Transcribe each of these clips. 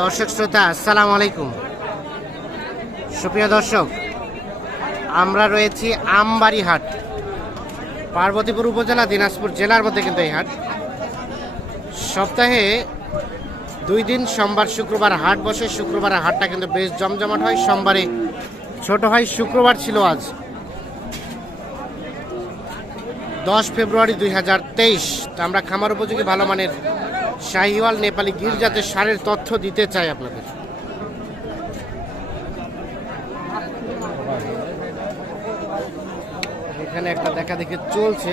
দর্শক শ্রোতা আসসালামু আলাইকুম। সুপ্রিয় দর্শক, আমরা রয়েছি আমবাড়ি হাট, পার্বতীপুর উপজেলা দিনাজপুর জেলার মধ্যে কিন্তু এই হাট। সপ্তাহে 2 দিন সোমবার শুক্রবার হাট বসে। শুক্রবারের হাটটা কিন্তু বেশ জমজমাট হয়, সোমবারে ছোট হয়। শুক্রবার ছিল আজ 10 ফেব্রুয়ারি 2023। তা আমরা খামার উপযোগী ভালো মানের শাহিওয়াল নেপালি গির জাতের সারের তথ্য দিতে চাই আপনাদের। এখানে একটা দেখা দেখে চলছে।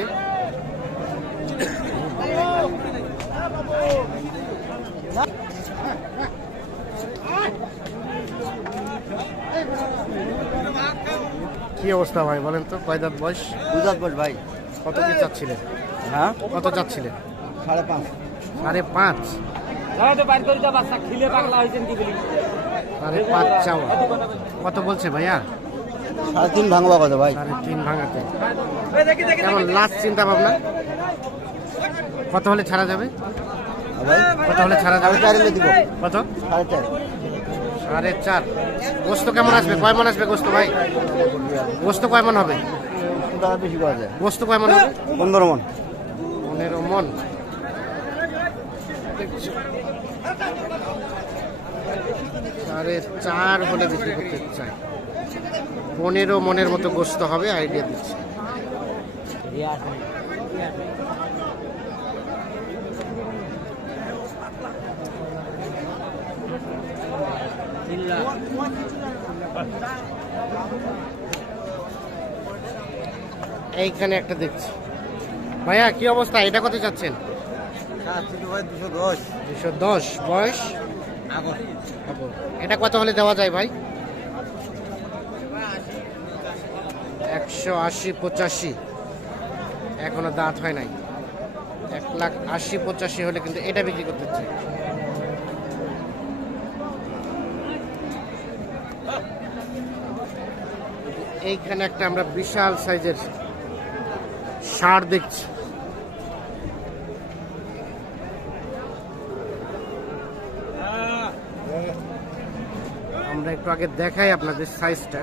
কি অবস্থা ভাই বলেন তো, কয় দাঁত বয়স? 2 দাঁত বয়স ভাই। কত কি চাচ্ছিলেন? হ্যাঁ, কত চাচ্ছিলেন? 5.5। 5.5 চাওয়া। কত বলছে ভাইয়া? 3.5 ভাঙবা কত ভাই? 3.5 ভাঙাতে কেমন লাস্ট চিন্তা ভাবনা? কত হলে ছাড়া যাবে? ভাই কত হলে ছাড়া যাবে? 4.5 দিব। কত? 4.5। 4.5। গোস্ত কেমন আসবে? কয় মন আসবে গোস্ত ভাই? গোস্ত কয় মন হবে? টাকা বেশি পাওয়া যায়। গোস্ত কয় মন হবে? 15 মণ। 15 মন। 4.5 হলে বিক্রি করতে চাই। 15 মনের মতো গোস্ত হবে, আইডিয়া দিচ্ছি। এইখানে একটা দেখছি ভাইয়া, কি অবস্থা? এটা কত চাচ্ছেন? 210। 210 বয়স। এটা কত হলে দেওয়া যায় ভাই? 180-85। এখনো দাঁত হয় নাই। 1,80,85 হলে কিন্তু এটা বিক্রি করতে চাই। এইখানে একটা আমরা বিশাল সাইজের ষাঁড় দেখছি। আমরা একটু আগে দেখাই আপনাদের সাইজটা।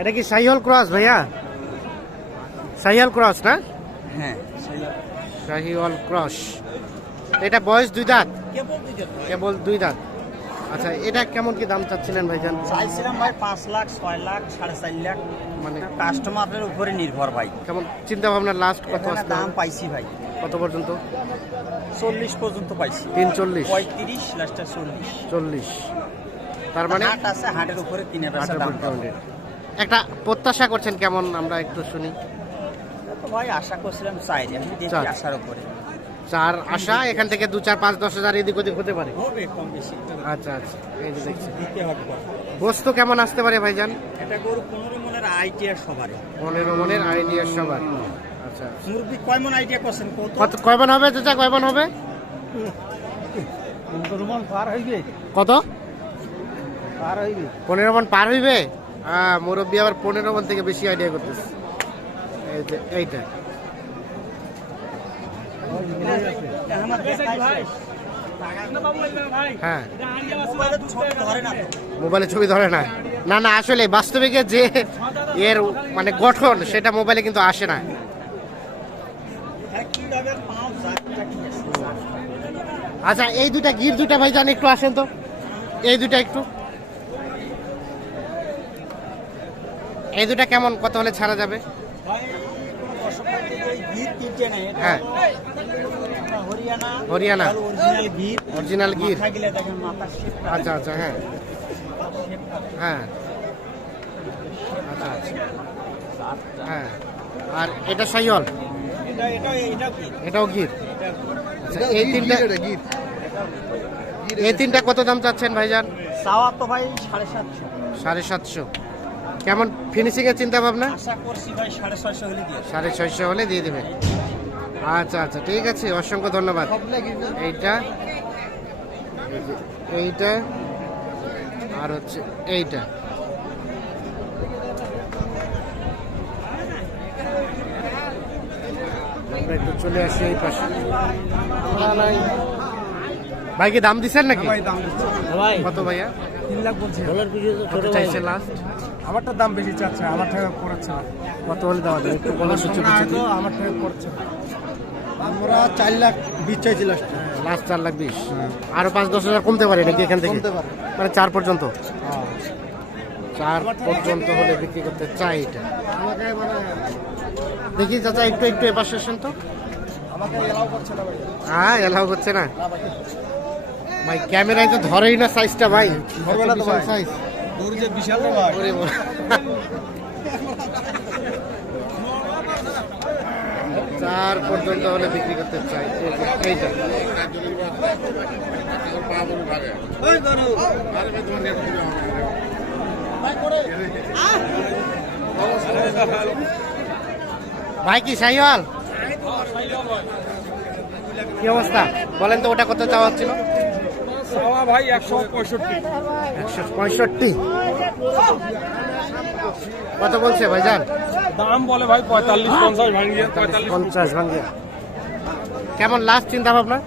এটা কি শাহিওয়াল ক্রস ভাইয়া? শাহিওয়াল ক্রস না? হ্যাঁ, শাহিওয়াল ক্রস। এটা বয়স 2 দাঁত? কেবল 2 দাঁত। আচ্ছা, এটা কেমন কি দাম চাচ্ছিলেন ভাইজান? চাইছিলাম ভাই 5 লাখ, 6 লাখ, 4.5 লাখ। মানে কাস্টমারের উপরে নির্ভর ভাই। কেমন চিন্তা ভাবনা লাস্ট কত এখানে আসতে দাম হবে? পাইছি ভাই কত পর্যন্ত? 40 পর্যন্ত পাইছি। 340 35 লাস্টে 40। 40। তার মানে হাট আছে, হাটের উপরে 3 বেচা হাটের দাম উপর পাবে। একটা প্রত্যাশা করছেন কেমন, আমরা একটু শুনি। তো ভাই আশা করছিলাম 4, আমি দেখি 4 আশার উপরে 4 আশা। এখান থেকে 2, 4, 5, 10 হাজার এদিক ওদিক হতে পারে। হবে কম বেশি। আচ্ছা আচ্ছা, এই যে দেখছি। দিতে হবে। গোস্ত কেমন আসতে পারে ভাইজান? এটা গরু 15 মনের আইডিয়া সবারই। 15 মনের আইডিয়া সবার। আচ্ছা, মুরগি কয় মন আইডিয়া করছেন কত কয় মন হবে চাচা? কয় মন হবে? 15 মন পার হইবে। কত? পার হইবে। 15 মন পার হইবে? মুরব্বী আবার 15 মন থেকে বেশি আইডিয়া করতেছে। এই যে এইটা হ্যাঁ, মোবাইলে ছবি ধরে না। না না, আসলে বাস্তবিকে যে এর মানে গঠন সেটা মোবাইলে কিন্তু আসে না। আচ্ছা, এই দুটা গির দুটা ভাইজান একটু আসেন তো, এই দুটা একটু। এই দুটা কেমন, কত হলে ছাড়া যাবে? হ্যাঁ, হরিয়ানা অরিজিনাল গির। আচ্ছা আচ্ছা, হ্যাঁ হ্যাঁ, আচ্ছা আচ্ছা, হ্যাঁ। আর এটা শাহিওয়াল? এটাও গির। আচ্ছা, এই তিনটা কত দাম চাচ্ছেন ভাইজান? চাওয়া তো ভাই 750। 750। কেমন ফিনিশিং এর চিন্তা ভাবনা? আশা করছি ভাই 650 হলে দিয়ে 650 হলে দিয়ে দেবেন। আচ্ছা আচ্ছা, ঠিক আছে, অসংখ্য ধন্যবাদ। এইটা, এইটা আর হচ্ছে এইটা। আমরা একটু চলে আসি এই পাশে। ভাই কি দাম দিচ্ছেন নাকি? কত ভাইয়া? 3 লাখ বলছে। কত চাইছে লাস্ট? আমারটা দাম বেশি চাচ্ছে, আমার টাকা করাচ্ছে না। কত হলে দেওয়া যাবে একটু বলে সূচি আমার টাকা করছে না। আমরা 4 লাখ 20 চাইছি লাস্টে। লাস্ট 4,20,000। আরো 5-10 হাজার কমতে পারে নাকি এখান থেকে? কমতে পারে। মানে 4 পর্যন্ত। 4 পর্যন্ত হলে বিক্রি করতে চাই এটা। আমাকে মানে দেখি চাচা একটু একটু এ পাশে আসেন তো। আমাকে এলাও করছে না ভাই। হ্যাঁ এলাও হচ্ছে না ভাই, ক্যামেরায় তো ধরেই না সাইজটা ভাই। ধরবে না তো ভাই। সাইজ দূর যে বিশাল রে ভাই। ওরে বাবা। 4 পর্যন্ত হলে বিক্রি করতে চাই এইটা। ওই গরু ভাই কি শাহিওয়াল? কি অবস্থা বলেন তো, ওটা কত চাওয়া ছিল? সাওয়া ভাই 165। 165। কত বলছে ভাইজান? দাম বলে ভাই 45-50 ভাঙিয়ে 50 ভাঙ্গিয়া। কেমন লাস্ট চিন্তা ভাবনা?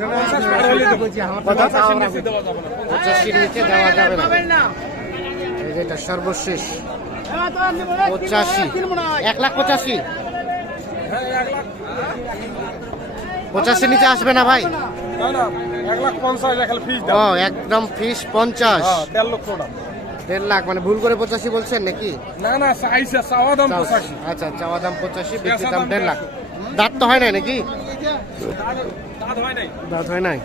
50 নিচে দেওয়া যাবে না। 85 নিচে দেওয়া যাবে না। এই যেটা সর্বশেষ 85। 1,85,000। হ্যাঁ 1 লাখ 85 নিচে আসবে না ভাই? না না 1,50,000 এখানে ফিস দাও। ও একদম ফিস 50। হ্যাঁ 1.5 লক্ষ টাকা। 1.5 লাখ মানে ভুল করে 85 বলছেন নাকি? না না চাইছে চাওয়া দাম 85। আচ্ছা চাওয়া দাম 85, বিক্রি দাম 1.5 লাখ। দাঁত তো হয় নাই নাকি? দাঁত হয় নাই। দাঁত হয় নাই।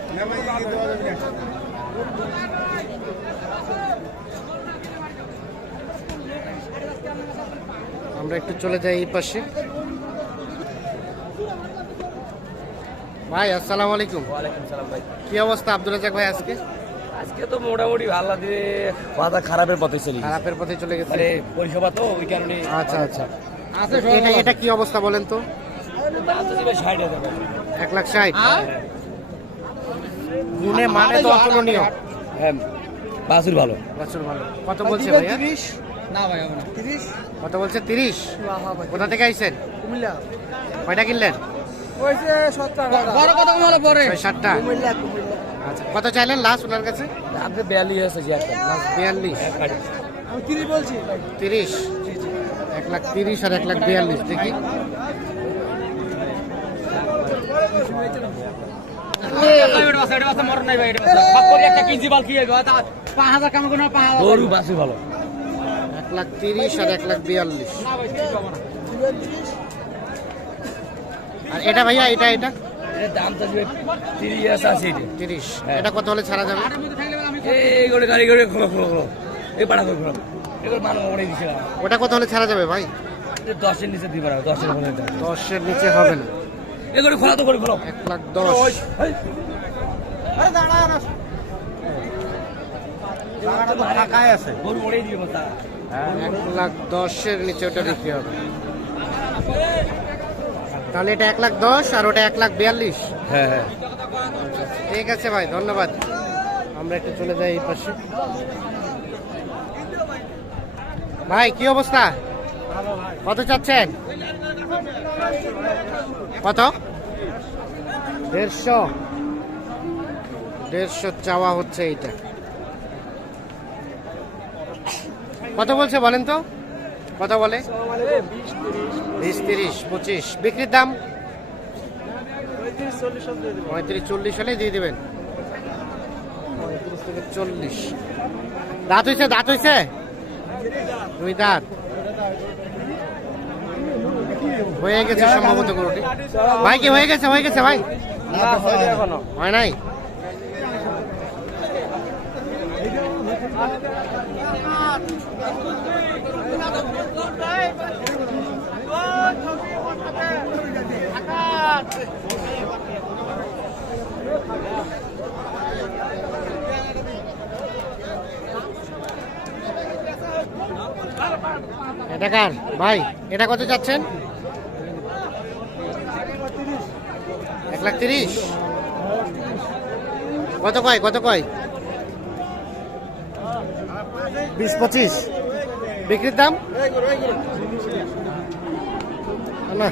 আমরা একটু চলে যাই এই পাশে। ভাই আসসালামু আলাইকুম। ওয়ালাইকুম সালাম ভাই। কি অবস্থা আব্দুল রাজাক ভাই আজকে? আজকে তো মোটামুটি ভালো দিয়ে বাজার খারাপের পথে চলি, খারাপের পথে চলে গেছে। মানে পরিষেবা তো ওই কারণে। আচ্ছা আচ্ছা, এটা কি অবস্থা বলেন তো? দাম তো দিবে 60,000 টাকা। 1,60,000। গুণে মানে তো অতুলনীয়। হ্যাঁ বাসুর ভালো। বছর ভালো। কত বলছে ভাইয়া? 30 না ভাই হবে না। 30 কত বলছে? 30। ভাই। কোথা থেকে আইছেন? কুমিল্লা। কয়টা কিনলেন? ওইছে 70 টাকা। বড় কথা বলে পরে। 6-7টা। কুমিল্লা। আচ্ছা কত চাইলেন লাস্ট ওনার কাছে? আপনি 42 আছে জি একটা। লাস্ট 42। আমি 30 বলছি। 30। 1,30,000 আর 1,42,000 দেখি। গরু বাসু ভালো। 1,30,000 আর 1,42,000। আর এটা ভাইয়া এটা এর দাম তো দিবে 30 আছে এটা। 30। এটা কত হলে ছাড়া যাবে? এই গরু গাড়ি গরু খোলো খোলো খোলো। এই পাড়া করে খোলো। এগুলো মানুষ অনেক দিছে। ওটা কত হলে ছাড়া যাবে ভাই? 10 এর নিচে দিবা না, 10 এর উপরে দাও। 10-এর নিচে হবে না। এই গরু খোলা তো গরু খোলো। 1,10,000। আরে দাঁড়া না। দাঁড়াটা তো ফাঁকাই আছে। গরু মরেই দিবে মাথা। 1,10,000-এর নিচে ওটা বিক্রি হবে। তাহলে এটা 1,10,000 আর ওটা 1,42,000। হ্যাঁ হ্যাঁ। ঠিক আছে ভাই ধন্যবাদ। আমরা একটু চলে যাই এই পাশে। ভাই কি অবস্থা? কত চাচ্ছেন? কত? 150 চাওয়া হচ্ছে এইটা। কত বলছে বলেন তো? কত বলে? 20, 30, 25। বিক্রির দাম 35-40 হলে দিয়ে দিবেন। 35 থেকে 40। দাঁত হইছে? দাঁত হইছে? 2 দাঁত হয়ে গেছে সম্ভবত গরুটি। ভাই কি হয়ে গেছে? হয়ে গেছে ভাই? হয় নাই। এটা কার ভাই? এটা কত যাচ্ছেন? 1,30,000। কত কয়? কত কয়? 20-25। বিক্রির দাম না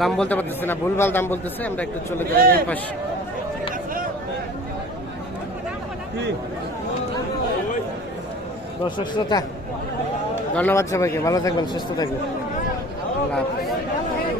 দাম বলতে পারতেছে না, ভুলভাল দাম বলতেছে। আমরা একটু চলে যাই এই পাশে। দর্শক শ্রোতা, ধন্যবাদ সবাইকে, ভালো থাকবেন, সুস্থ থাকবেন, আল্লাহ হাফেজ।